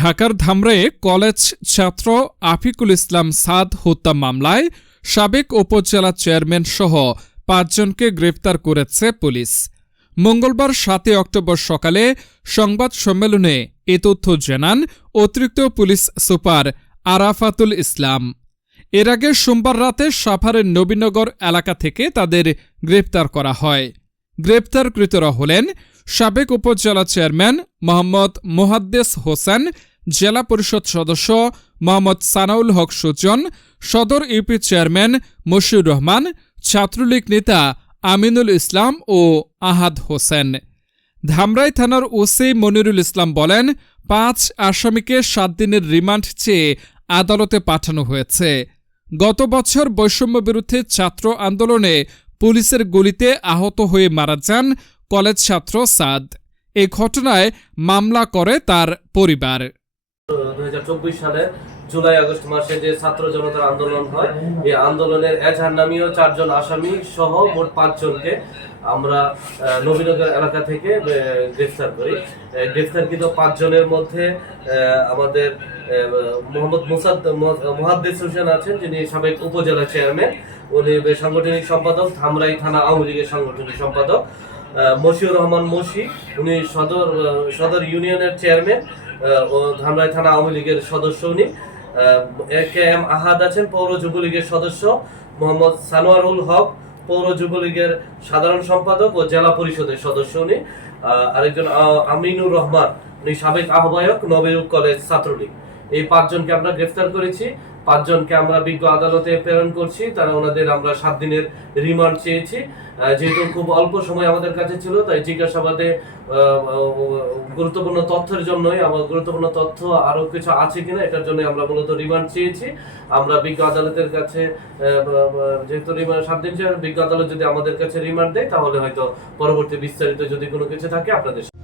ঢাকার ধামরায়ে কলেজ ছাত্র আফিকুল ইসলাম সাদ হত্যা মামলায় সাবেক উপজেলা চেয়ারম্যান সহ পাঁচজনকে গ্রেফতার করেছে পুলিশ। মঙ্গলবার সাতই অক্টোবর সকালে সংবাদ সম্মেলনে এ তথ্য জানান অতিরিক্ত পুলিশ সুপার আরাফাতুল ইসলাম। এর আগে সোমবার রাতে সাভারের নবীনগর এলাকা থেকে তাদের গ্রেপ্তার করা হয়। গ্রেপ্তারকৃতরা হলেন সাবেক উপজেলা চেয়ারম্যান মোহাম্মদ মোহাদ্দেস হোসেন জেলা পরিষদ সদস্য মোহাম্মদ সানাউল হক সুজন, সদর ইউপি চেয়ারম্যান মশিউর রহমান, ছাত্রলীগ নেতা আমিনুল ইসলাম ও আহাদ হোসেন। ধামরাই থানার ওসি মনিরুল ইসলাম বলেন, পাঁচ আসামিকে সাত দিনের রিমান্ড চেয়ে আদালতে পাঠানো হয়েছে। গত বছর বৈষম্য বিরুদ্ধে ছাত্র আন্দোলনে পুলিশের গুলিতে আহত হয়ে মারা যান কলেজ ছাত্র সাদ। এ ঘটনায় মামলা করে তার পরিবার। দুই জুলাই, আগস্ট মাসে যে ছাত্র জনতার আন্দোলন হয়, এই আন্দোলনের এজাহার নামীয় চারজন আসামি সহ মোট পাঁচজনকে আমরা নবীনগর এলাকা থেকে গ্রেফতার করি। গ্রেফতারকৃত পাঁচজনের মধ্যে আমাদের মোহাম্মদ মুসাদ মহাদ্দেস হোসেন আছেন, যিনি সাবেক উপজেলা চেয়ারম্যান। উনি সাংগঠনিক সম্পাদক, ধামরাই থানা আওয়ামী লীগের সাংগঠনিক সম্পাদক। মশিউর রহমান মশি, উনি সদর সদর ইউনিয়নের চেয়ারম্যান। ধামরাই থানা আওয়ামী লীগের সদস্য উনি। কে এম আহাদ আছেন, পৌর যুবলীগের সদস্য মোহাম্মদ সানোয়ারুল হক, পৌর যুবলীগের সাধারণ সম্পাদক ও জেলা পরিষদের সদস্য উনি। আরেকজন আমিনুর রহমান, উনি সাবেক আহ্বায়ক নবীর কলেজ ছাত্রলীগ। এই পাঁচজনকে আমরা গ্রেফতার করেছি। পাঁচজনকে আমরা বিজ্ঞ আদালতে প্রেরণ করছি। তারা ওনাদের আমরা সাত দিনের রিমান্ড চেয়েছি। যেহেতু খুব অল্প সময় আমাদের কাছে ছিল, তাই জিজ্ঞাসাবাদে গুরুত্বপূর্ণ তথ্যের জন্যই আমার গুরুত্বপূর্ণ তথ্য আরও কিছু আছে কিনা, এটার জন্য আমরা মূলত রিমান্ড চেয়েছি। আমরা বিজ্ঞ আদালতের কাছে যেহেতু রিমান্ড সাত দিন, বিজ্ঞ আদালত যদি আমাদের কাছে রিমান্ড দেয়, তাহলে হয়তো পরবর্তী বিস্তারিত যদি কোনো কিছু থাকে, আপনাদের